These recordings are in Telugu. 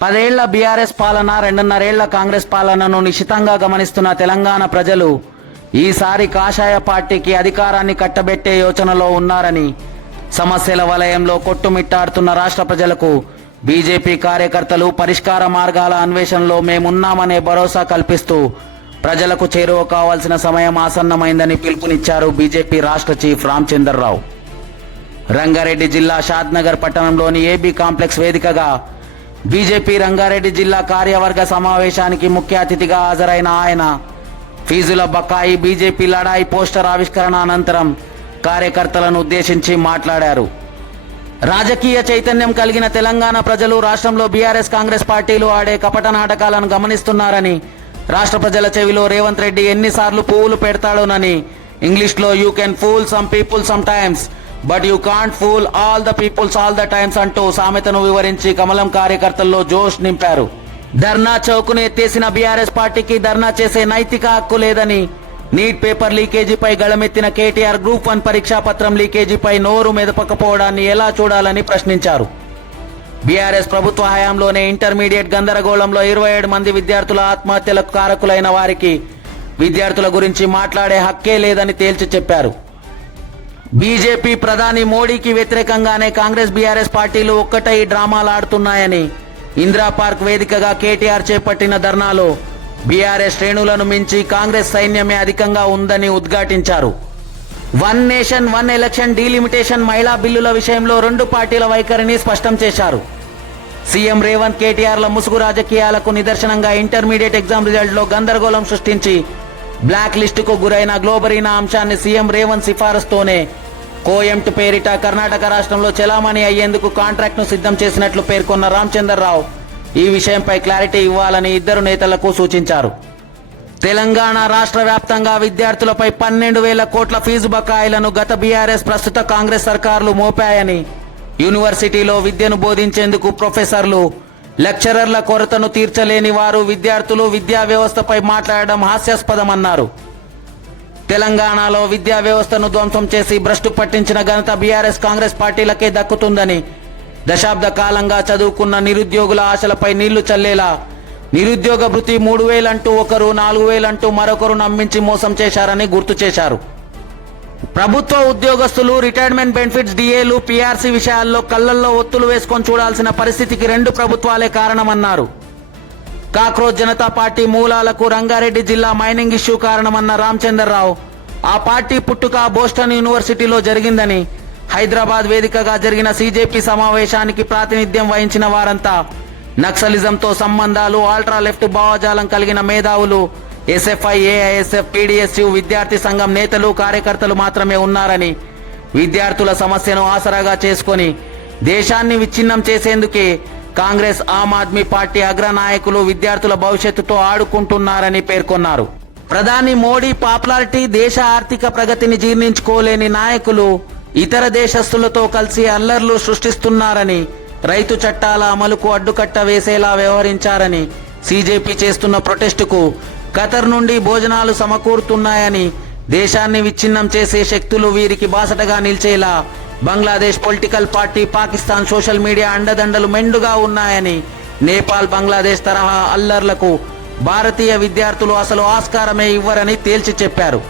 10 ఏళ్ల బీఆర్ఎస్ పాలన, 2.5 ఏళ్ల కాంగ్రెస్ పాలనను నిశితంగా గమనిస్తున్న తెలంగాణ ప్రజలు ఈసారి కాషాయ పార్టీకి అధికారాన్ని కట్టబెట్టే యోచనలో ఉన్నారని, సమస్యల వలయంలో కొట్టుమిట్టాడుతున్న రాష్ట్ర ప్రజలకు బీజేపీ కార్యకర్తలు పరిష్కార మార్గాల అన్వేషణలో మేమున్నామనే భరోసా కల్పిస్తూ ప్రజలకు చేరువ కావాల్సిన సమయం ఆసన్నమైందని పిలుపునిచ్చారు బీజేపీ రాష్ట్ర చీఫ్ రామచంద్రరావు. రంగారెడ్డి జిల్లా షాద్నగర్ పట్టణంలోని ఏబీ కాంప్లెక్స్ వేదికగా బీజేపీ రంగారెడ్డి జిల్లా కార్యవర్గ సమావేశానికి ముఖ్య అతిథిగా హాజరైన ఆయన ఫీజుల బకాయి, బీజేపీ లడాయి పోస్టర్ ఆవిష్కరణ అనంతరం కార్యకర్తలను ఉద్దేశించి మాట్లాడారు. రాజకీయ చైతన్యం కలిగిన తెలంగాణ ప్రజలు రాష్ట్రంలో బీఆర్ఎస్ కాంగ్రెస్ పార్టీలు ఆడే కపట నాటకాలను గమనిస్తున్నారని, రాష్ట్ర ప్రజల చెవిలో రేవంత్ రెడ్డి ఎన్నిసార్లు పువ్వులు పెడతాడోనని, ఇంగ్లీష్లో you can fool some people some times but you can't fool all the peoples all the times అంటూ సామెతను వివరించి కమలం కార్యకర్తల్లో జోష్ నింపారు. ధర్నా చౌకును ఎత్తేసిన బీఆర్ఎస్ పార్టీకి ధర్నా చేసే నైతిక హక్కు లేదని, నీట్ పేపర్ లీకేజీపై గళమెత్తిన కేటీఆర్ గ్రూప్ 1 పరీక్షా పత్రం లీకేజీపై నోరు మెదపకపోవడాన్ని ఎలా చూడాలని ప్రశ్నించారు. బీఆర్ఎస్ ప్రభుత్వ హయాంలోనే ఇంటర్మీడియట్ గందరగోళంలో 27 మంది విద్యార్థుల ఆత్మహత్యలకు కారకులైన వారికి విద్యార్థుల గురించి మాట్లాడే హక్కే లేదని తేల్చి చెప్పారు. బీజేపీ ప్రధాని మోడీకి వ్యతిరేకంగానే కాంగ్రెస్ బీఆర్ఎస్ పార్టీలు ఒక్కటై డ్రామాలు ఆడుతున్నాయని, ఇందిరా పార్క్ వేదికగా కేటీఆర్ చేపట్టిన ధర్నాలో బీఆర్ఎస్ శ్రేణులను మించి కాంగ్రెస్ సైన్యమే అధికంగా ఉందని ఉద్ఘాటించారు. 1 నేషన్ 1 ఎలక్షన్ డీలిమిటేషన్ మహిళా బిల్లుల విషయంలో 2 పార్టీల వైఖరిని స్పష్టం చేశారు. సీఎం రేవంత్, కేటీఆర్ల ముసుగు రాజకీయాలకు నిదర్శనంగా ఇంటర్మీడియట్ ఎగ్జామ్ రిజల్ట్లో గందరగోళం సృష్టించి బ్లాక్ లిస్టుకు గురైన గ్లోబరీనా అంశాన్ని సీఎం రేవంత్ సిఫారసుతోనే కోయంట్ పేరిట కర్ణాటక రాష్ట్రంలో చెలామణి అయ్యేందుకు కాంట్రాక్ట్ను సిద్ధం చేసినట్లు పేర్కొన్న రామచంద్రరావు ఈ విషయంపై క్లారిటీ ఇవ్వాలని ఇద్దరు నేతలకు సూచించారు. తెలంగాణ రాష్ట్ర వ్యాప్తంగా విద్యార్థులపై 12,000 కోట్ల ఫీజు బకాయిలను గత బీఆర్ఎస్, ప్రస్తుత కాంగ్రెస్ సర్కారులు మోపాయని, యూనివర్సిటీలో విద్యను బోధించేందుకు ప్రొఫెసర్లు, లెక్చరర్ల కొరతను తీర్చలేని వారు విద్యార్థులు విద్యా వ్యవస్థపై మాట్లాడడం హాస్యాస్పదమన్నారు. తెలంగాణలో విద్యా వ్యవస్థను ధ్వంసం చేసి భ్రష్టు పట్టించిన ఘనత బీఆర్ఎస్, కాంగ్రెస్ పార్టీలకే దక్కుతుందని, దశాబ్ద కాలంగా చదువుకున్న నిరుద్యోగుల ఆశలపై నీళ్లు చల్లేలా నిరుద్యోగ భృతి 3,000 అంటూ ఒకరు, 4,000 అంటూ మరొకరు నమ్మించి మోసం చేశారని గుర్తు చేశారు. ప్రభుత్వ ఉద్యోగస్తులు రిటైర్మెంట్ బెనిఫిట్స్, డిఏలు, పీఆర్సీ విషయాల్లో కళ్లల్లో ఒత్తులు వేసుకొని చూడాల్సిన పరిస్థితికి 2 ప్రభుత్వాలే కారణమన్నారు. కాక్రోచ్ జనతా పార్టీ మూలాలకు రంగారెడ్డి జిల్లా మైనింగ్ ఇష్యూ కారణమన్న రామచంద్రరావు, ఆ పార్టీ పుట్టుక బోస్టన్ యూనివర్సిటీలో జరిగిందని, హైదరాబాద్ వేదికగా జరిగిన సీజేపీ సమావేశానికి ప్రాతినిధ్యం వహించిన వారంతా నక్సలిజంతో సంబంధాలు, ఆల్ట్రా లెఫ్ట్ భావజాలం కలిగిన మేధావులు, ఎస్ఎఫ్ఐ, ఏఐఎస్ఎఫ్, పీడీఎస్యూ విద్యార్థి సంఘం నేతలు, కార్యకర్తలు మాత్రమే ఉన్నారని, విద్యార్థుల సమస్యను ఆసరాగా చేసుకొని దేశాన్ని విచ్ఛిన్నం చేసేందుకే కాంగ్రెస్, ఆమ్ ఆద్మీ పార్టీ అగ్రనాయకులు విద్యార్థుల భవిష్యత్తుతో ఆడుకుంటున్నారని పేర్కొన్నారు. ప్రధాని మోడీ పాపులారిటీ, దేశ ఆర్థిక ప్రగతిని జీర్ణించుకోలేని నాయకులు ఇతర దేశస్తులతో కలిసి అల్లర్లు సృష్టిస్తున్నారని, రైతు చట్టాల అమలుకు అడ్డుకట్ట వేసేలా వ్యవహరించారని, సీజేపీ చేస్తున్న ప్రొటెస్టుకు ఖతర్ నుండి భోజనాలు సమకూరుతున్నాయని, దేశాన్ని విచ్ఛిన్నం చేసే శక్తులు వీరికి బాసటగా నిలిచేలా Bangladesh political party, Pakistan social media అండదండలు మెండుగా ఉన్నాయని, నేపాల్, బంగ్లాదేశ్ తరహా అల్లర్లకు భారతీయ విద్యార్థులు అసలు ఆస్కారమే ఇవ్వరని తేల్చి చెప్పారు.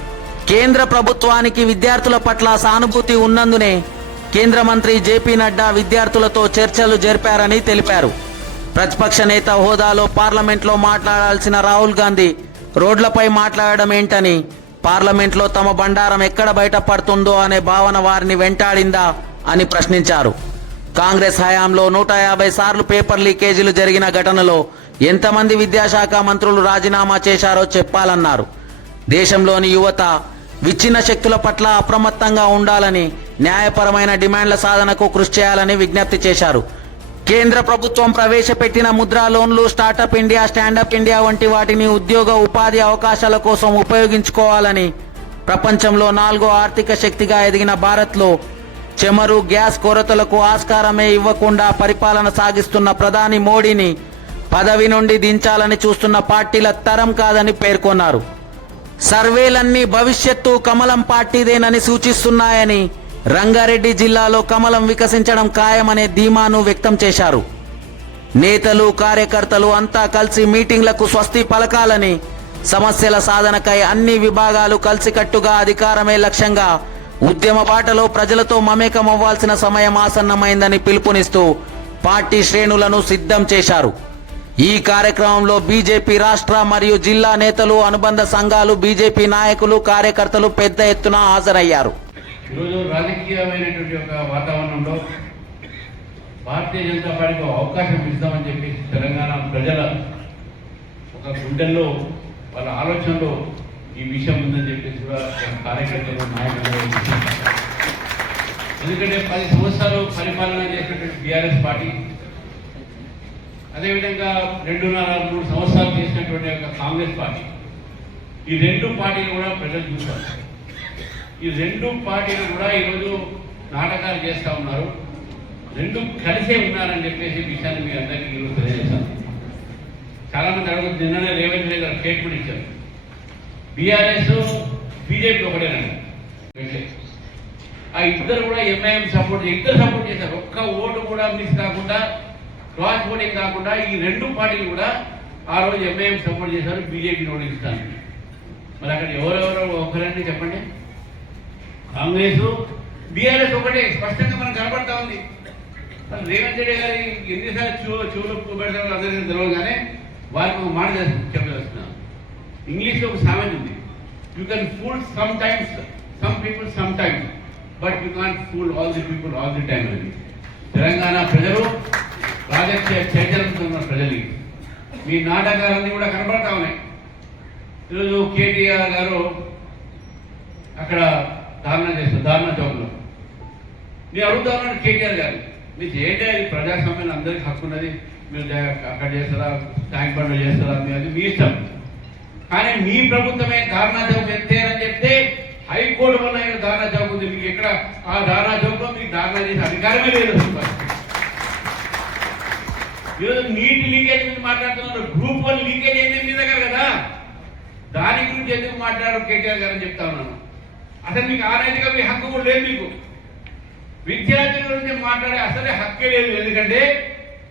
కేంద్ర ప్రభుత్వానికి విద్యార్థుల పట్ల సానుభూతి ఉన్నందునే కేంద్ర మంత్రి జేపీ నడ్డా విద్యార్థులతో చర్చలు జరిపారని తెలిపారు. ప్రతిపక్ష నేత హోదాలో పార్లమెంట్లో మాట్లాడాల్సిన రాహుల్ గాంధీ రోడ్లపై మాట్లాడడం ఏంటని, పార్లమెంట్లో తమ బండారం ఎక్కడ బయటపడుతుందో అనే భావన వారిని వెంటాడిందా అని ప్రశ్నించారు. కాంగ్రెస్ హయాంలో 150 సార్లు పేపర్ లీకేజీలు జరిగిన ఘటనలో ఎంతమంది విద్యాశాఖ మంత్రులు రాజీనామా చేశారో చెప్పాలన్నారు. దేశంలోని యువత విచ్ఛిన్న శక్తుల పట్ల అప్రమత్తంగా ఉండాలని, న్యాయపరమైన డిమాండ్ల సాధనకు కృషి చేయాలని విజ్ఞప్తి చేశారు. కేంద్ర ప్రభుత్వం ప్రవేశపెట్టిన ముద్రా లోన్లు, స్టార్టప్ ఇండియా, స్టాండప్ ఇండియా వంటి వాటిని ఉద్యోగ, ఉపాధి అవకాశాల కోసం ఉపయోగించుకోవాలని, ప్రపంచంలో 4వ ఆర్థిక శక్తిగా ఎదిగిన భారత్లో చమురు, గ్యాస్ కొరతలకు ఆస్కారమే ఇవ్వకుండా పరిపాలన సాగిస్తున్న ప్రధాని మోడీని పదవి నుండి దించాలని చూస్తున్న పార్టీల తరం కాదని పేర్కొన్నారు. సర్వేలన్నీ భవిష్యత్తు కమలం పార్టీదేనని సూచిస్తున్నాయని, రంగారెడ్డి జిల్లాలో కమలం వికసించడం ఖాయమనే ధీమాను వ్యక్తం చేశారు. నేతలు కార్యకర్తలు అంతా కలిసి మీటింగ్లకు స్వస్తి పలకాలని, సమస్యల సాధనకై అన్ని విభాగాలు కలిసికట్టుగా అధికారమే లక్ష్యంగా ఉద్యమ బాటలో ప్రజలతో మమేకమవ్వాల్సిన సమయం ఆసన్నమైందని పిలుపునిస్తూ పార్టీ శ్రేణులను సిద్ధం చేశారు. ఈ కార్యక్రమంలో బీజేపీ రాష్ట్ర మరియు జిల్లా నేతలు, అనుబంధ సంఘాలు, బీజేపీ నాయకులు, కార్యకర్తలు పెద్ద ఎత్తున హాజరయ్యారు. ఈరోజు రాజకీయమైనటువంటి ఒక వాతావరణంలో భారతీయ జనతా పార్టీకి అవకాశం ఇస్తామని చెప్పి తెలంగాణ ప్రజల ఒక గుండెల్లో వాళ్ళ ఆలోచనలో ఈ విషయం ఉందని చెప్పేసి కూడా కార్యకర్తలు, నాయకులు, ఎందుకంటే 10 సంవత్సరాలు పరిపాలన చేసినటువంటి బీఆర్ఎస్ పార్టీ, అదేవిధంగా 2.5-3 సంవత్సరాలు చేసినటువంటి ఒక కాంగ్రెస్ పార్టీ, ఈ 2 పార్టీలు కూడా ప్రజలు చూశారు. ఈ 2 పార్టీలు కూడా ఈరోజు నాటకాలు చేస్తూ ఉన్నారు. 2 కలిసే ఉన్నారని చెప్పేసి విషయాన్ని మీ అందరికీ ఈరోజు తెలియజేశాను. చాలా మంది అడుగుతుంది, నిన్ననే రేవంత్ రెడ్డి గారు స్టేట్మెంట్ ఇచ్చారు, బీఆర్ఎస్ బీజేపీ ఒకటేనండి. ఆ ఇద్దరు కూడా ఎంఐఎం సపోర్ట్ చేశారు. ఒక్క ఓటు కూడా మిస్ కాకుండా, క్రాస్ ఓటింగ్ కాకుండా ఈ 2 పార్టీలు కూడా ఆ రోజు ఎంఐఎం సపోర్ట్ చేశారు, బీజేపీని ఓడిస్తాను. మరి అక్కడ ఎవరెవరో ఒకరండి చెప్పండి. కాంగ్రెస్ బీఆర్ఎస్ ఒకటే స్పష్టంగా మనకు కనబడతా ఉంది. రేవంత్ రెడ్డి గారి ఎన్నిసార్లు చెవులు పెడతారో అందరికీ తెలియదు, కానీ వారికి ఒక మాట చెప్పదలుస్తున్నాను. ఇంగ్లీష్లో ఒక సామెత ఉంది, you can fool some times some people some times, but you can't fool all the people all the time అని. తెలంగాణ ప్రజలు రాజకీయ చైతన్యంతో ఉన్న ప్రజలు, మీ నాటకాలన్నీ కూడా కనబడతా ఉన్నాయి. ఈరోజు కేటీఆర్ గారు అక్కడ ధారణ చౌక్లో నేను అడుగుతా ఉన్నాను, కేటీఆర్ గారు మీరు చేయండి, అది ప్రజాస్వామ్యం అందరికీ హక్కు ఉన్నది, మీరు అక్కడ చేస్తారా, ట్యాంక్ బండ్లు చేస్తారా, అది మీ ఇష్టం. కానీ మీ ప్రభుత్వమే ధారణా చౌక్ ఎత్తేరని చెప్తే హైకోర్టు వల్ల ధారణా చౌక్ ఉంది. మీకు ఎక్కడ ఆ ధారణా చౌక్ లో మీకు ధారణా చేసే అధికారమే లేదు. ఈరోజు నీటి లీకేజ్ గురించి మాట్లాడుతున్నారు, గ్రూప్ 1 లీకేజ్ అయింది మీ దగ్గర కదా, దాని గురించి ఎందుకు మాట్లాడారు కేటీఆర్ గారు అని చెప్తా ఉన్నాను. అసలు మీకు ఆనైతిగా మీ హక్కు కూడా లేదు. మీకు విద్యార్థుల గురించి మాట్లాడే అసలే హక్కే లేదు. ఎందుకంటే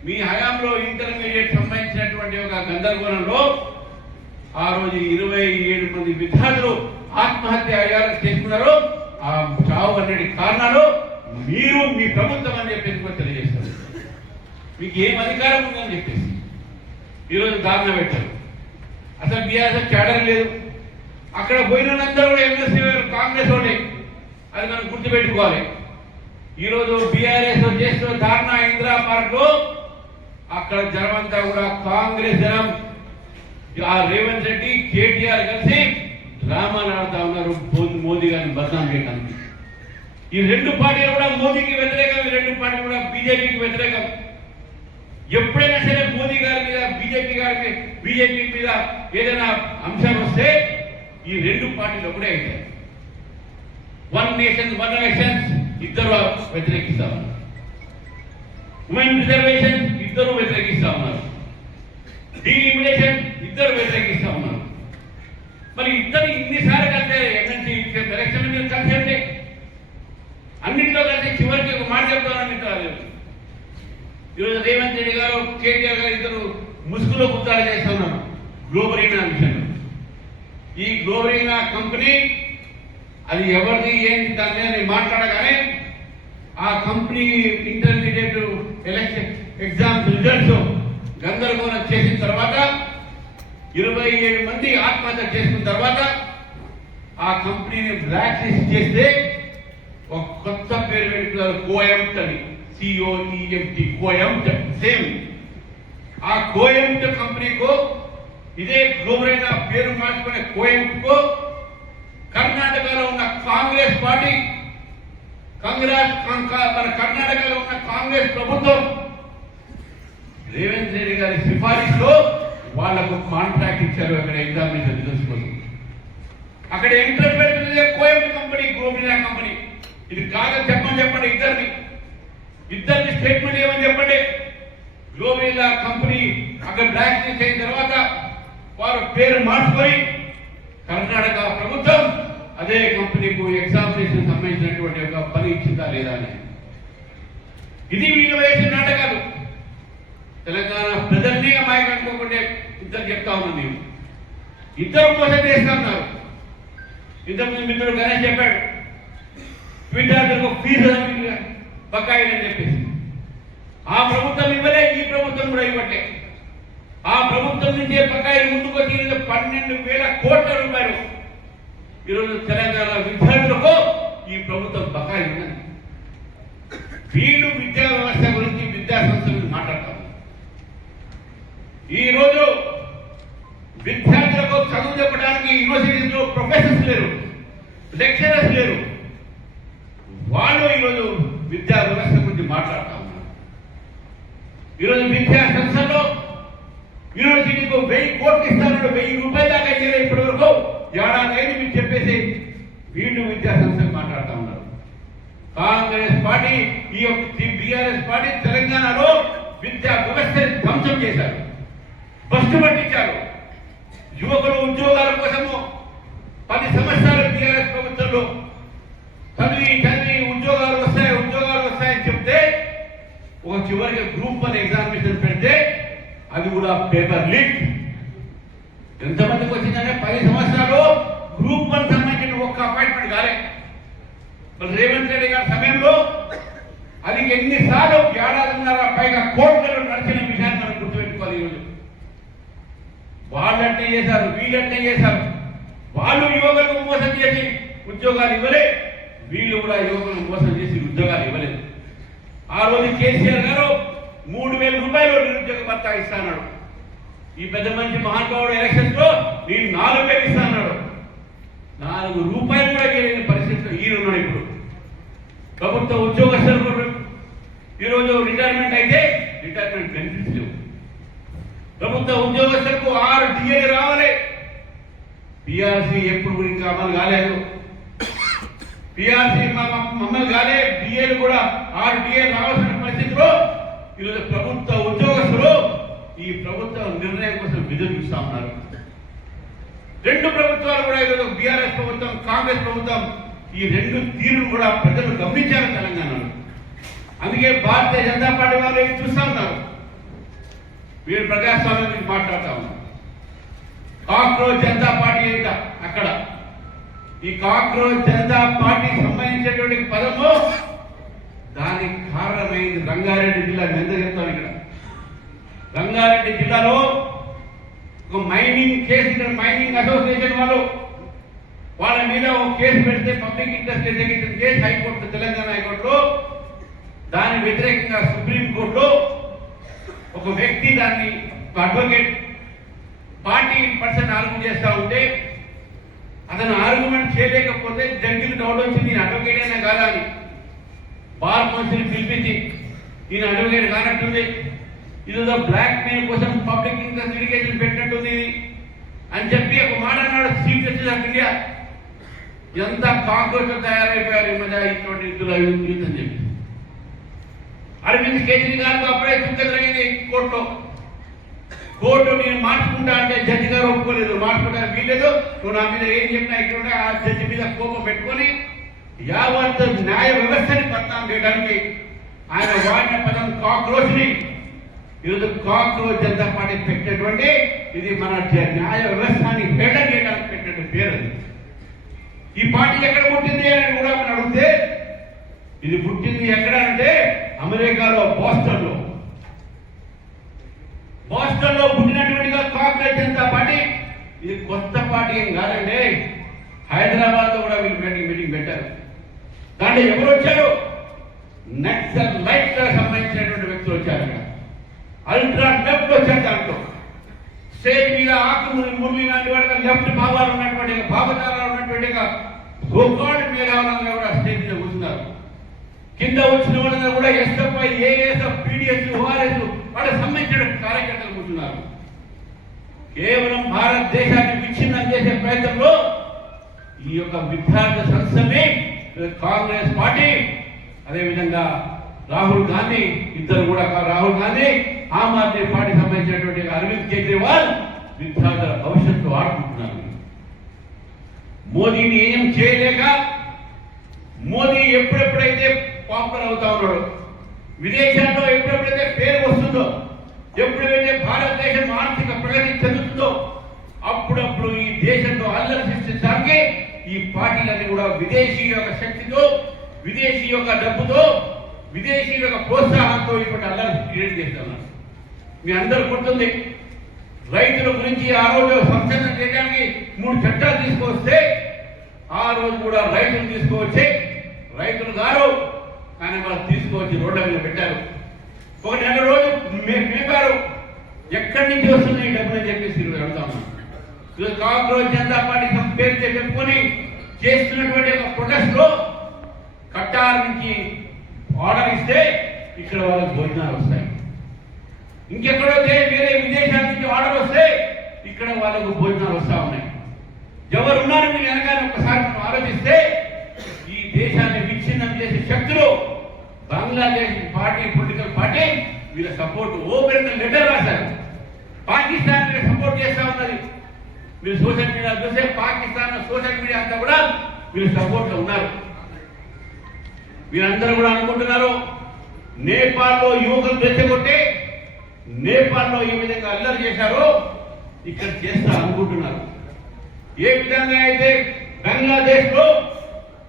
మీ హయాంలో ఇంటర్మీడియట్ సంబంధించినటువంటి ఒక గందరగోళంలో ఆ రోజు 27 మంది విద్యార్థులు ఆత్మహత్య చేసుకున్నారు. ఆ చావు అన్నిటి కారణాలు మీరు, మీ ప్రభుత్వం అని చెప్పేసి తెలియజేస్తారు. మీకు ఏం అధికారం ఉందని చెప్పేసి ఈరోజు ధారణ పెట్టారు. అసలు బీఆర్ఎస్ క్యాడర్ లేదు. అక్కడ పోయిన వాళ్ళందరూ కూడా ఎమ్మెల్సీ కాంగ్రెస్ వాళ్ళే, అది మనం గుర్తుపెట్టుకోవాలి. ఈరోజు బీఆర్ఎస్ చేస్తున్న ధారణ ఇందిరా పార్క్ లో అక్కడ జనమంతా కూడా కాంగ్రెస్ జనం, ఆ రేవంత్ రెడ్డి, కేటీఆర్ కలిసి డ్రామాలు ఆడుతా ఉన్నారు మోదీ గారిని బదనాం చేయడానికి. ఈ 2 పార్టీలు కూడా మోదీకి వ్యతిరేకం, ఈ 2 పార్టీలు కూడా బీజేపీకి వ్యతిరేకం. ఎప్పుడైనా సరే మోదీ గారి మీద, బీజేపీ మీద ఏదైనా అంశం వస్తే ఈ 2 పార్టీలు ఒకటే అవుతాయి. 1 నేషన్ 1 ఎలక్షన్స్ ఇద్దరు వ్యతిరేకిస్తా ఉన్నారు. ఉమెన్ రిజర్వేషన్ ఇద్దరు వ్యతిరేకిస్తా ఉన్నారు. డీలిమిటేషన్ ఇద్దరు వ్యతిరేకిస్తా ఉన్నారు. మరి ఇద్దరు ఇన్నిసార్లు కలిస్తే ఎమ్మెల్సీ ఎలక్షన్ మీద కలిసి అంటే అన్నింటిలో కలిసి చివరికి ఒక మాట చెప్తానని ఈరోజు రేవంత్ రెడ్డి గారు, కేటీఆర్ గారు ఇద్దరు ముసుగులో గుర్తాలు చేస్తా ఉన్నారు గ్లోబరీనా విషయంలో. ఈ గ్లోబరీనా కంపెనీ అది ఎవరిది ఏంటి దాని మీద మాట్లాడగానే ఆ company intermediate election exams results గందరగోళం చేసిన తర్వాత 27 మంది ఆత్మహత్య చేసుకున్న తర్వాత ఆ కంపెనీని బ్లాక్ లిస్ట్ చేస్తే ఒక కొత్త పేరు పెట్టుకున్నారు, కోయంట్ అని, COEMT, కోయంట్. సేమ్ ఆ కోయంట్ కంపెనీకు ఇదే గ్లోబరైన పేరు మార్చుకునే కోయంట్ కు కర్ణాటకలో ఉన్న కాంగ్రెస్ పార్టీ, మన కర్ణాటకలో ఉన్న కాంగ్రెస్ ప్రభుత్వం రేవంత్ రెడ్డి గారి సిఫారసులో వాళ్లకు కాంట్రాక్ట్ ఇచ్చారు. అక్కడ ఎగ్జామినేషన్ రిజల్ట్స్ కోసం అక్కడ ఇంట్రెస్ట్ పెడుతుంది కోయంట్ కంపెనీ, గ్లోబరీనా కంపెనీ. ఇది కాదని చెప్పండి, ఇద్దరిని స్టేట్మెంట్ ఏమని చెప్పండి. గ్లోబరీనా కంపెనీ అక్కడ బ్లాక్ లిస్ట్ అయిన తర్వాత వారు పేరు మార్చుకొని కర్ణాటక ప్రభుత్వం అదే కంపెనీకు ఎగ్జామినేషన్ సంబంధించినటువంటి ఒక పని ఇచ్చిందా లేదా అని. ఇది వీళ్ళు వేసిన నాటకాలు. తెలంగాణ ప్రజల్ని అమాయకు అనుకోకుంటే ఇద్దరు చెప్తా ఉన్నాను నేను. ఇద్దరు మోసం చేస్తా ఉన్నారు. ఇంతకుముందు మిత్రుడు గణేష్ చెప్పాడు, విద్యార్థులకు ఫీజు బకాయిలని చెప్పేసి. ఆ ప్రభుత్వం ఇవ్వలే, ఈ ప్రభుత్వం కూడా ఇవ్వట్లే. ఆ ప్రభుత్వం నుంచే బకాయిలు ముందుకు వచ్చి 12,000 కోట్ల రూపాయలు ఈరోజు తెలంగాణ విద్యార్థులకు ఈ ప్రభుత్వం బకాయిలు ఉన్నది. వీళ్ళు విద్యా వ్యవస్థ గురించి, విద్యా సంస్థల గురించి మాట్లాడతారు. ఈ రోజు విద్యార్థులకు చదువు చెప్పడానికి యూనివర్సిటీస్లో ప్రొఫెసర్స్ లేరు, లెక్చరర్స్ లేరు. వాళ్ళు ఈరోజు విద్యా వ్యవస్థ గురించి మాట్లాడుతూ ఉన్నారు. ఈరోజు విద్యా సంస్థలో యూనివర్సిటీకి 1000 కోట్లు ఇస్తాను, 1000 రూపాయలు దాకా ఇయ్యలేదు ఇప్పటి వరకు, ఏడాది మీరు చెప్పేసి వీళ్ళు విద్యా సంస్థలు మాట్లాడుతూ ఉన్నారు. కాంగ్రెస్ పార్టీ, ఈ యొక్క బీఆర్ఎస్ పార్టీ తెలంగాణలో విద్యా వ్యవస్థని ధ్వంసం చేశారు, బస్టు పట్టించారు. యువకులు ఉద్యోగాల కోసము 10 సంవత్సరాలు బీఆర్ఎస్ ప్రభుత్వంలో చదివి ఉద్యోగాలు వస్తాయని చెప్తే ఒక చివరికి గ్రూప్ 1 ఎగ్జామినేషన్ పెడితే అది కూడా పేపర్ లీక్. ఎంతమందికి వచ్చిందంటే 10 సంవత్సరాలు గ్రూప్ 1 సంబంధించిన ఒక్క అపాయింట్మెంట్ కాలే. మరి రేవంత్ రెడ్డి గారి సమయంలో అది ఎన్నిసార్లు 1.5 పైగా కోట్లలో నడిచిన విషయాన్ని మనం గుర్తుపెట్టుకోవాలి. ఈరోజు వాళ్ళంటే చేశారు, వీళ్ళంటే చేశారు. వాళ్ళు యువకులకు మోసం చేసి ఉద్యోగాలు ఇవ్వలే, వీళ్ళు కూడా యువకులను మోసం చేసి ఉద్యోగాలు ఇవ్వలేదు. ఆ రోజు కేసీఆర్ గారు 3,000 రూపాయలు నిరుద్యోగ భత్తా ఇస్తాడు. ఈ పెద్ద మనిషి మహానుభావుడు ఎలక్షన్స్ లో నేను 4,000 ఇస్తాడు. 4 రూపాయలు కూడా లేని పరిస్థితిలో ఈయనున్నాడు. ఇప్పుడు ప్రభుత్వ ఉద్యోగస్తులు ఈరోజు రిటైర్మెంట్ అయితే రిటైర్మెంట్ బెనిఫిట్స్ లేవు. ప్రభుత్వ ఉద్యోగస్తులకు 6 DA రావాలి. పిఆర్సీ ఎప్పుడు ఇంకా అమలు కాలేదు. పిఆర్సీ అమలు కాలే, డిఏలు కూడా 6 DA రావాల్సిన పరిస్థితిలో ఈరోజు ప్రభుత్వ ఉద్యోగస్తులు ఈ ప్రభుత్వ నిర్ణయం కోసం విధులు చూస్తా ఉన్నారు. 2 ప్రభుత్వాలు కూడా ఈరోజు బీఆర్ఎస్ ప్రభుత్వం, కాంగ్రెస్ ప్రభుత్వం, ఈ 2 తీరును కూడా ప్రజలు గమనించారు తెలంగాణలో. అందుకే భారతీయ జనతా పార్టీ వాళ్ళు ఏం చూస్తా ఉన్నారు, వీరు ప్రజాస్వామ్యం గురించి మాట్లాడుతూ ఉన్నారు. కాక్రోచ్ జనతా పార్టీ ఏంట అక్కడ, ఈ కాక్రోచ్ జనతా పార్టీ సంబంధించినటువంటి పదము దానికి కారణమైంది రంగారెడ్డి జిల్లా. ఎంత చెప్తాను, ఇక్కడ రంగారెడ్డి జిల్లాలో ఒక మైనింగ్ కేసు, ఇక్కడ మైనింగ్ అసోసియేషన్ వాళ్ళ మీద ఒక కేసు పెడితే public interest litigation case high court, Telangana హైకోర్టులో, దాని వ్యతిరేకంగా సుప్రీంకోర్టులో ఒక వ్యక్తి దాన్ని అడ్వకేట్ పార్టీ పర్సన్ ఆర్గ్యూ చేస్తూ ఉంటే అతను ఆర్గ్యుమెంట్ చేయలేకపోతే జడ్జికి డౌట్ వచ్చింది, నేను అడ్వకేట్ అయినా కాదా అని. బార్ కౌన్సిల్ పిలిపించి ఈయన అడ్వకేట్ కానట్టుంది, ఇదేదో బ్లాక్ మెయిల్ కోసం పబ్లిక్ ఇంట్రెస్ట్ లిటిగేషన్ పెట్టినట్టుంది అని చెప్పి ఒక మాట అన్నాడు చీఫ్ జస్టిస్ ఆఫ్ ఇండియా. ఎంత కాక్రోచ్ తయారైపోయారు ఈ మధ్య ఇటువంటి యూత్ అని చెప్పి. అరవింద్ కేజ్రీవాల్ అప్పుడే చుక్కలు జరిగింది కోర్టులో. కోర్టు నేను మార్చుకుంటా అంటే జడ్జి గారు ఒప్పుకోలేదు, మార్చుకుంటారు వీలేదు, నువ్వు నా మీద ఏం చెప్పినా ఇక్కడ ఆ జడ్జి మీద కోపం పెట్టుకొని యావత్ న్యాయ వ్యవస్థని పట్నం చేయడానికి ఆయన వాడిన పదం కాక్రోచ్ ని ఈరోజు కాక్రోచ్ జనతా పార్టీ పెట్టినటువంటి, ఇది మన న్యాయ వ్యవస్థని హేళన చేయడానికి పెట్టినటువంటి పేరు. ఈ పార్టీ ఎక్కడ పుట్టింది అని కూడా మనం అడిగితే, ఇది పుట్టింది ఎక్కడ అంటే అమెరికాలో బోస్టన్లో పుట్టినటువంటిగా కాంగ్రెస్ జనతా పార్టీ. ఇది కొత్త పార్టీ ఏం కాదండి. హైదరాబాద్ లో కూడా వీళ్ళు మీటింగ్ పెట్టారు. దాంట్లో ఎవరు వచ్చారు, నక్సల్ లైట్ సంబంధించినటువంటి వ్యక్తులు వచ్చారు. అక్కడ అల్ట్రా లెఫ్ట్ వచ్చారు. దాంట్లో స్టేజ్ మీద మురళి లాంటి వాడిగా లెఫ్ట్ భావాలు ఉన్నటువంటి భావజాలాలు ఉన్నటువంటి గోకాల్డ్ మేధావులంగా కూడా స్టేజ్ మీద కూర్చున్నారు. కింద వచ్చిన వాళ్ళందరూ కూడా ఎస్ఎఫ్ఐ, ఏఎస్ఎఫ్, పీడిఎస్, ఓఆర్ఎస్ వాళ్ళకి సంబంధించిన కార్యకర్తలు కూర్చున్నారు. కేవలం భారతదేశాన్ని విచ్ఛిన్నం చేసే ప్రయత్నంలో ఈ యొక్క విద్యార్థి సంస్థని కాంగ్రెస్ పార్టీ, అదేవిధంగా రాహుల్ గాంధీ, ఇద్దరు కూడా రాహుల్ గాంధీ, ఆమ్ ఆద్మీ పార్టీ సంబంధించినటువంటి అరవింద్ కేజ్రీవాల్ విద్యార్థుల భవిష్యత్తు ఆడుకుంటున్నారు. మోదీని ఏం చేయలేక మోదీ ఎప్పుడెప్పుడైతే పాపులర్ అవుతా ఉన్నాడు, విదేశాల్లో ఎప్పుడెప్పుడైతే పేరు వస్తుందో ఎప్పుడైతే భారతదేశం ఆర్థిక ప్రగతి చెందుతుందో అప్పుడప్పుడు ఈ దేశంలో అల్లరి సృష్టించడానికి ఈ పార్టీలన్నీ కూడా విదేశీ యొక్క శక్తితో, విదేశీ యొక్క డబ్బుతో, విదేశీ యొక్క ప్రోత్సాహంతో ఇప్పటి అల్లరి క్రియేట్ చేస్తున్నారు. మీ అందరూ గుర్తుంది, రైతుల గురించి ఆ రోజు సంక్షేమం చేయడానికి 3 చట్టాలు తీసుకొస్తే ఆ రోజు కూడా రైతులు తీసుకువచ్చి రైతులు గారు కానీ వాళ్ళు తీసుకువచ్చి రోడ్ల మీద పెట్టారు. ఒక నెల రోజు మేపారు. ఎక్కడి నుంచి వస్తున్నాయి డబ్బులు అని చెప్పేసి అడుగుతాము. కాంగ్రెస్ జనతా పార్టీ పేరు చెప్పుకొని చేస్తున్నటువంటి ఒక ప్రొటెస్ట్ లో కట్టార్ నుంచి ఆర్డర్ ఇస్తే ఇక్కడ వాళ్ళకి భోజనాలు వస్తాయి. ఇంకెక్కడైతే వేరే విదేశాల నుంచి ఆర్డర్ వస్తే ఇక్కడ వాళ్ళకు భోజనాలు వస్తా ఉన్నాయి. ఎవరున్నారు మీరు వెనకాల ఒక్కసారి మనం ఆలోచిస్తే ఈ దేశాన్ని విచ్ఛిన్నం చేసే శక్తులు బంగ్లాదేశ్ పార్టీ, పొలిటికల్ పార్టీ వీళ్ళ సపోర్ట్ ఓపెన్ లెటర్ రాశారు. పాకిస్తాన్ సపోర్ట్ చేస్తా ఉన్నది. మీరు సోషల్ మీడియా చూస్తే పాకిస్తాన్ సోషల్ మీడియా అంతా కూడా వీళ్ళు సపోర్ట్ లో ఉన్నారు. వీరందరూ కూడా అనుకుంటున్నారు నేపాల్లో యువకులు రెచ్చగొట్టి నేపాల్లో ఈ విధంగా అల్లరి చేశారో ఇక్కడ చేస్తా అనుకుంటున్నారు. ఏ విధంగా అయితే బంగ్లాదేశ్ లో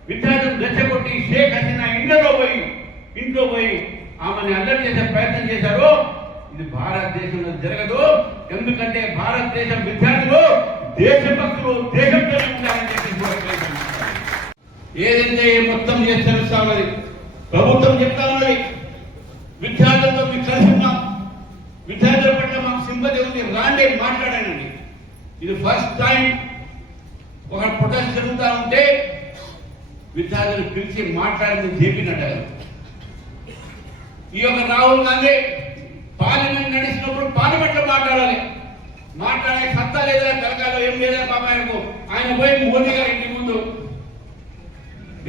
విద్యార్థులు రెచ్చగొట్టి షేక్ హసీనా ఇంట్లో పోయి ఆమెను అల్లరి చేసే ప్రయత్నం చేశారో ఇది భారతదేశంలో జరగదు. ఎందుకంటే భారతదేశం విద్యార్థులు దేశభక్తులు, దేశంతో ఉండాలని చెప్పి ఏదైతే మొత్తం చేసి తెలుస్తా ఉన్నది, ప్రభుత్వం చెప్తా ఉన్నది విద్యార్థులతో మీకు కలిసి ఉన్నాం, విద్యార్థుల పట్ల మాకు సింపతి ఉంది, రాండి మాట్లాడానండి. ఇది ఫస్ట్ టైం ఒక ప్రొటెస్ట్ జరుగుతూ ఉంటే విద్యార్థులు పిలిచి మాట్లాడింది చెప్పినట్టు. ఈ యొక్క రాహుల్ గాంధీ పార్లమెంట్ నడిచినప్పుడు పార్లమెంట్ లో మాట్లాడే సత్తా లేదా తెలంగాణలో ఏం లేదా పాప ఆయన పోయి మోదీ గారి ఇంటి ముందు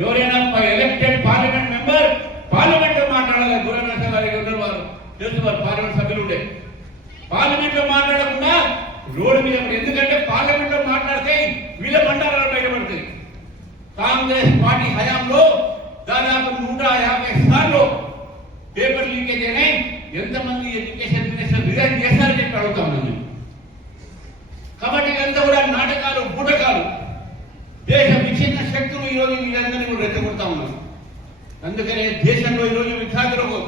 ఎవరైనా ఎలక్టెడ్ పార్లమెంట్ మెంబర్ పార్లమెంట్ లో మాట్లాడాలి. గురనరసింహ గారికి ఉన్నారు, వారు తెలుసు, వారు పార్లమెంట్ సభ్యులు ఉండే. పార్లమెంట్ లో మాట్లాడకుండా రోడ్డు మీద, ఎందుకంటే పార్లమెంట్ లో మాట్లాడితే వీళ్ళ బండారాలు బయటపడతాయి. కాంగ్రెస్ పార్టీ హయాంలో దాదాపు 150 సార్లు పేపర్ లీకేజ్ అయినాయి. ఎంతమంది ఎడ్యుకేషన్ మినిస్టర్ రిజైన్ చేస్తారని చెప్పి అడుగుతా ఉన్నాను. కాబట్టి ఇదంతా కూడా నాటకాలు, బూటకాలు, దేశ విచ్ఛిన్న శక్తులు ఈరోజు వీళ్ళందరినీ కూడా రెచ్చగొడతా ఉన్నారు. అందుకనే దేశంలో ఈరోజు విద్యార్థులకు,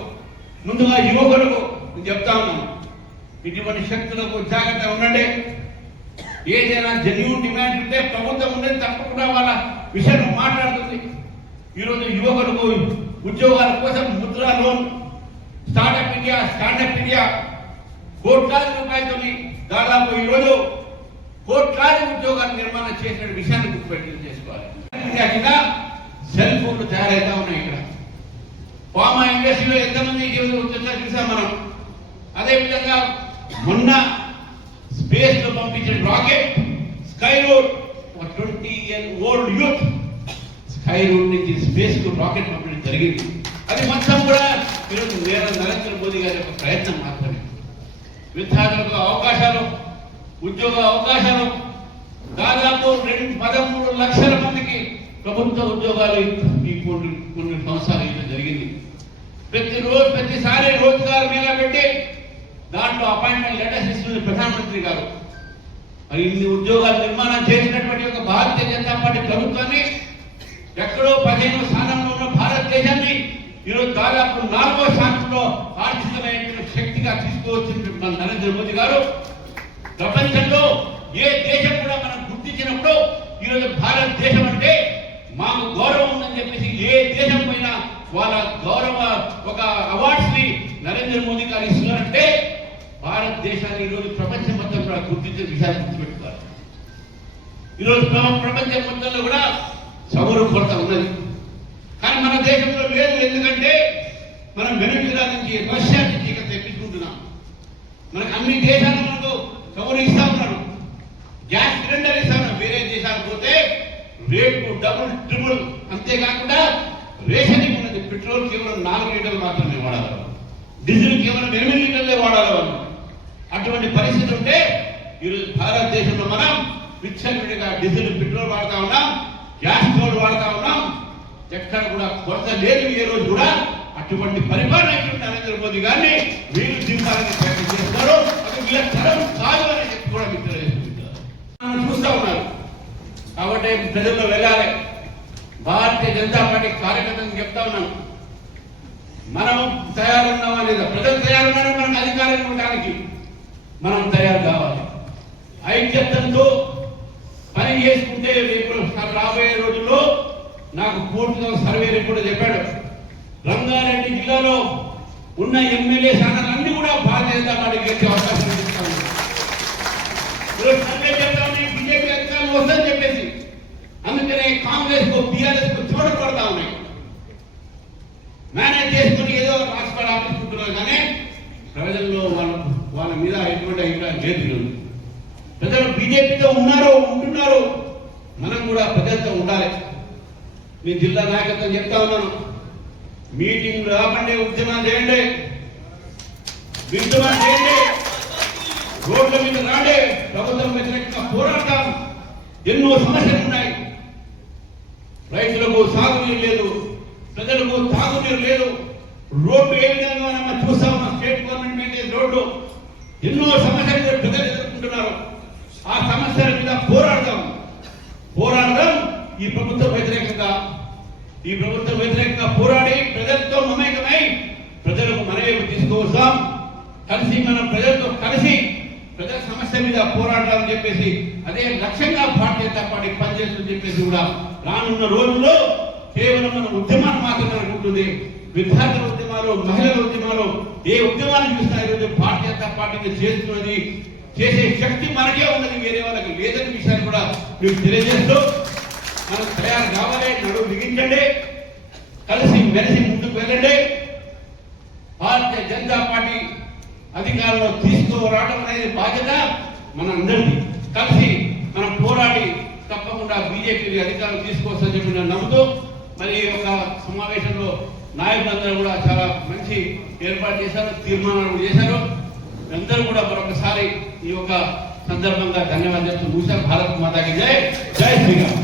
ముందుగా యువకులకు చెప్తా ఉన్నాను, ఇటువంటి శక్తులకు జాగ్రత్త ఉండండి. ఏదైనా జెన్యూన్ డిమాండ్ ఉంటే ప్రభుత్వం ఉండేది తప్పకుండా వాళ్ళ విషయంలో మాట్లాడుతుంది. ఈరోజు యువకులకు ఉద్యోగాల కోసం ముద్రా లోన్, స్టార్టప్ ఇండియా కోట్లాది రూపాయలతో దాదాపు ఈరోజు కోట్లాది ఉద్యోగాలు నిర్మాణం చేసిన విషయాన్ని గుర్తుపెట్టి చేసుకోవాలి. సెల్ ఫోన్లు తయారైతా ఉన్నాయి. ఇక్కడ ఫార్మా ఇండస్ట్రీలో ఎంతమంది చూసాం మనం. అదేవిధంగా మొన్న స్పేస్ లో పంపించిన rocket Skyroot, 20 year old youth Skyroot నుంచి స్పేస్ కు రాకెట్ పంపించడం జరిగింది. అది మొత్తం కూడా ఈరోజు నరేంద్ర మోదీ గారి యొక్క ప్రయత్నం మాత్రమే. విద్యార్థులకు అవకాశాలు, ఉద్యోగ అవకాశాలు దాదాపు 13 లక్షల మందికి ప్రభుత్వ ఉద్యోగాలు ఈ కొన్ని సంవత్సరాలు ఇవ్వడం జరిగింది. ప్రతిసారి రోజ్గార్ మేళా పెట్టి దాంట్లో అపాయింట్మెంట్ లెటర్స్ ఇస్తుంది ప్రధానమంత్రి గారు. మరి ఇన్ని ఉద్యోగాలు నిర్మాణం చేసినటువంటి ఒక భారతీయ జనతా పార్టీ ప్రభుత్వాన్ని ఎక్కడో 15వ స్థానంలో ఉన్న భారతదేశాన్ని ఈరోజు దాదాపు 4వ స్థానంలో ఆర్థికమైన శక్తిగా తీసుకువచ్చిన మన నరేంద్ర మోదీ గారు ప్రపంచంలో ఏ దేశం కూడా మనం గుర్తించినప్పుడు ఈరోజు భారతదేశం అంటే మాకు గౌరవం ఉందని చెప్పేసి ఏ దేశం పైన వాళ్ళ గౌరవ ఒక అవార్డ్స్ ని నరేంద్ర మోదీ గారు ఇస్తున్నారంటే భారతదేశాన్ని ఈరోజు ప్రపంచం మొత్తం కూడా గుర్తించిన విషయాన్ని గుర్తుపెట్టుకోవాలి. ఈరోజు ప్రపంచం మొత్తంలో కూడా చమురు కొరత ఉన్నది, కానీ మన దేశంలో లేదు. ఎందుకంటే మనం వెనుజులా నుంచి, రష్యా నుంచి ఇక తెప్పించుకుంటున్నాం. మనకు అన్ని దేశాలు మనకు చమురు ఇస్తా ఉన్నారు, గ్యాస్ సిలిండర్ ఇస్తా ఉన్నారు. వేరే దేశాలకు పోతే రేటు డబుల్ ట్రిపుల్. అంతేకాకుండా రేషనింగ్ ఉన్నది. పెట్రోల్ కేవలం 4 లీటర్లు మాత్రమే వాడాలి, డీజిల్ కేవలం 8 లీటర్లే వాడాలి వాళ్ళు. అటువంటి పరిస్థితి ఉంటే ఈరోజు భారతదేశంలో మనం విచ్చలవిడిగా డీజిల్, పెట్రోల్ వాడుతా ఉన్నాం, గ్యాస్ స్టోవ్ వాడుతా ఉన్నాం. ఎక్కడ కూడా కొరత లేదు ఏ రోజు కూడా. అటువంటి పరిపాలన నరేంద్ర మోదీ గారిని వీళ్ళు దింపాలని ప్రయత్నం చేస్తున్నారు. అది వీళ్ళ తరం కాదు అని చెప్పి కూడా మీకు తెలియజేస్తున్నారు. చూస్తా ఉన్నారు కాబట్టి ప్రజల్లో వెళ్ళాలి. భారతీయ జనతా పార్టీ కార్యకర్తలను చెప్తా ఉన్నాను, మనం తయారున్నామా లేదా, ప్రజలు తయారున్నారు మనకు అధికారం ఉండడానికి, మనం తయారు కావాలి. ఐక్యతంతో పని చేసుకుంటే రేపు రాబోయే రోజుల్లో నాకు పూర్తిగా సర్వే రిపోర్ట్ చెప్పాడు, రంగారెడ్డి జిల్లాలో ఉన్న ఎమ్మెల్యే స్థానాలన్నీ కూడా భారతీయ జనతా పార్టీకి గెలిచే అవకాశం ఇస్తాను. సర్వే చేద్దామని బీజేపీ అధికారులు వస్తుందని చెప్పేసి అందుకనే కాంగ్రెస్ కు టీఆర్ఎస్ కు చోట పడతా ఉన్నాయి. మేనేజ్ చేసుకుని ఏదో రాష్ట్రాలు ఆపించుకుంటున్నారు కానీ ప్రజల్లో వాళ్ళ మీద ఎటువంటి అభిప్రాయం లేదు. ప్రజలు బీజేపీతో ఉన్నారు, ఉంటున్నారు. మనం కూడా ప్రజలతో ఉండాలి. మీ జిల్లా నాయకత్వం చెప్తా ఉన్నాను, మీటింగ్ రాబండి, ఉద్యమం చేయండి, విద్యమం చేయండి, రోడ్ల మీద రాండి, ప్రభుత్వం వ్యతిరేకంగా పోరాడతాం. ఎన్నో సమస్యలు ఉన్నాయి. రైతులకు సాగునీరు లేదు, ప్రజలకు తాగునీరు లేదు, రోడ్డు ఏ విధంగా మనం చూస్తా ఉన్నాం. స్టేట్ గవర్నమెంట్ మీద రోడ్డు ఎన్నో సమస్యలు ప్రజలు ఎదుర్కొంటున్నారు. ఆ సమస్యల మీద పోరాడదాం. ఈ ప్రభుత్వం వ్యతిరేకంగా పోరాడి ప్రజలతో మమేకమై ప్రజలకు మనవేపు తీసుకువస్తాం. కలిసి మనం ప్రజలతో కలిసి ప్రజల సమస్య మీద పోరాడాలని చెప్పేసి అదే లక్ష్యంగా భారతీయ జనతా పార్టీ పనిచేస్తుందని చెప్పేసి కూడా రానున్న రోజుల్లో కేవలం మన ఉద్యమాన్ని మాత్రమే అనుకుంటుంది. విద్యార్థుల ఉద్యమాలు, మహిళల ఉద్యమాలు, ఏ ఉద్యమాన్ని చూసినా ఈరోజు భారతీయ జనతా పార్టీని చేస్తున్నది, చేసే శక్తి మనకే ఉన్నది, వేరే వాళ్ళకి లేదని విషయాన్ని కూడా మీకు తెలియజేస్తూ మనం తయారు కావాలి. నడువు బిగించండి, కలిసి మెలిసి ముందుకు వెళ్ళండి. భారతీయ జనతా పార్టీ అధికారంలో తీసుకురావడం అనేది బాధ్యత మనందరిది. కలిసి మనం పోరాడి తప్పకుండా బీజేపీ అధికారం తీసుకొస్తామని చెప్పి నేను నమ్ముతూ మరి ఈ యొక్క సమావేశంలో నాయకులందరూ కూడా చాలా మంచి ఏర్పాటు చేశారు, తీర్మానాలు చేశారు. అందరూ కూడా మరొకసారి ఈ యొక్క సందర్భంగా ధన్యవాదాలు చెప్తూ భారత్ మాతాకి జై, జై శ్రీరామ్.